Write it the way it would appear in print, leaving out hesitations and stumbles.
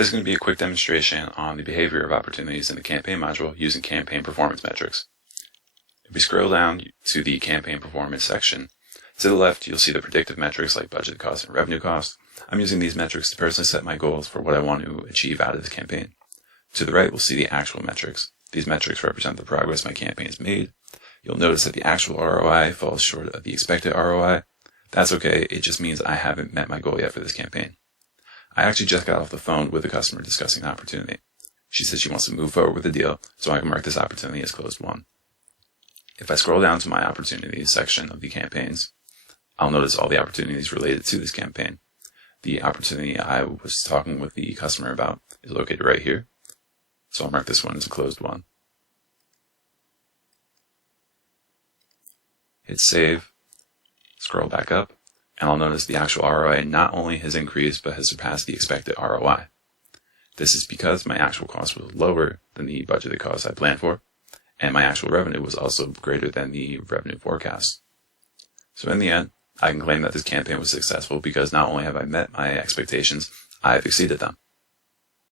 This is going to be a quick demonstration on the behavior of opportunities in the campaign module using campaign performance metrics. If we scroll down to the campaign performance section, to the left you'll see the predictive metrics like budget cost and revenue cost. I'm using these metrics to personally set my goals for what I want to achieve out of this campaign. To the right we'll see the actual metrics. These metrics represent the progress my campaign has made. You'll notice that the actual ROI falls short of the expected ROI. That's okay, it just means I haven't met my goal yet for this campaign. I actually just got off the phone with the customer discussing the opportunity. She said she wants to move forward with the deal, so I can mark this opportunity as closed won. If I scroll down to my opportunities section of the campaigns, I'll notice all the opportunities related to this campaign. The opportunity I was talking with the customer about is located right here, so I'll mark this one as a closed won. Hit save, scroll back up, and I'll notice the actual ROI not only has increased, but has surpassed the expected ROI. This is because my actual cost was lower than the budgeted cost I planned for, and my actual revenue was also greater than the revenue forecast. So in the end, I can claim that this campaign was successful because not only have I met my expectations, I've exceeded them.